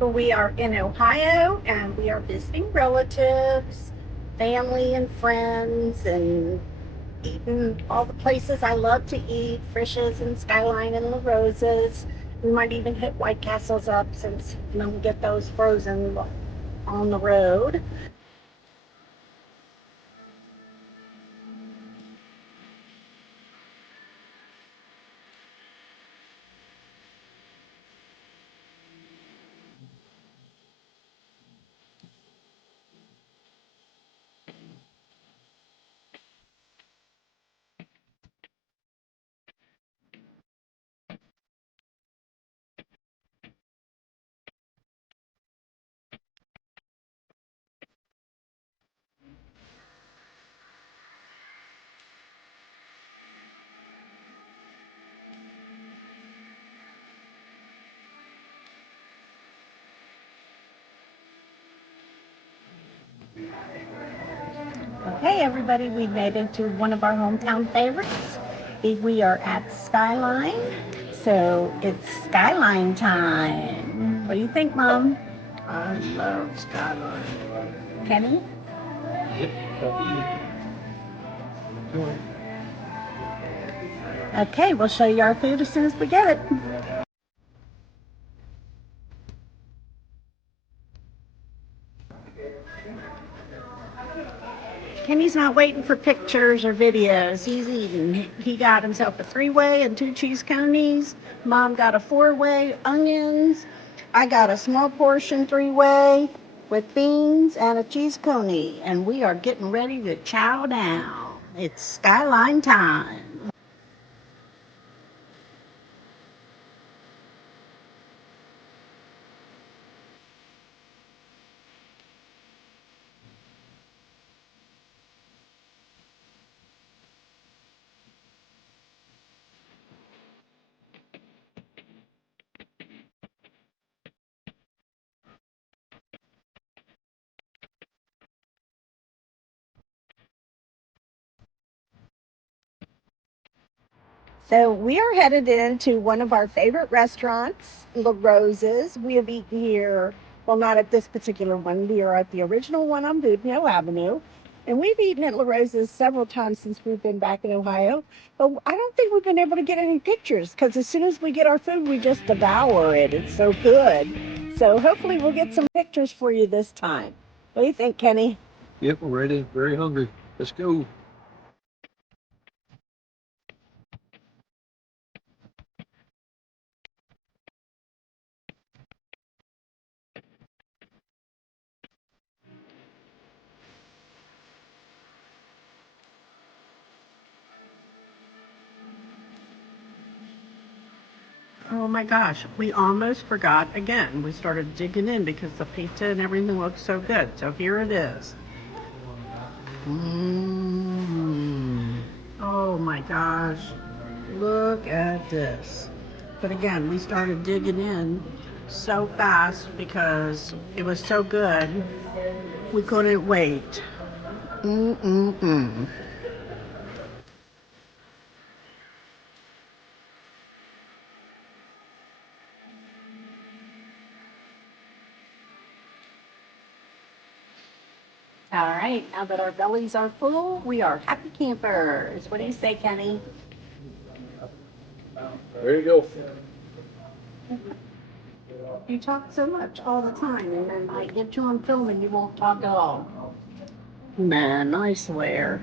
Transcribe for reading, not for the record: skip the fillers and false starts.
We are in Ohio and we are visiting relatives, family, and friends, and eating all the places I love to eat, Frisch's and Skyline and LaRosa's. We might even hit White Castles up since we don't get those frozen on the road. Okay, everybody, we made it to one of our hometown favorites. We are at Skyline, so it's Skyline time. What do you think, Mom? I love Skyline. Kenny? Yep. Okay, we'll show you our food as soon as we get it. Kenny's not waiting for pictures or videos. He's eating. He got himself a 3-way and 2 cheese coneys. Mom got a 4-way, onions. I got a small portion 3-way with beans and a cheese coney. And we are getting ready to chow down. It's Skyline time. So we are headed into one of our favorite restaurants, LaRosa's. We have eaten here, well, not at this particular one. We are at the original one on Boudinot Avenue. And we've eaten at LaRosa's several times since we've been back in Ohio. But I don't think we've been able to get any pictures because as soon as we get our food, we just devour it. It's so good. So hopefully we'll get some pictures for you this time. What do you think, Kenny? Yep, we're ready. Very hungry. Let's go. Oh my gosh, we almost forgot again. We started digging in because the pizza and everything looks so good. So here it is. Oh my gosh, look at this. But again, we started digging in so fast because it was so good. We couldn't wait. Mm-mm-mm. All right, now that our bellies are full, we are happy campers. What do you say, Kenny? There you go. You talk so much all the time, and then I get you on film and you won't talk at all. Man, I swear.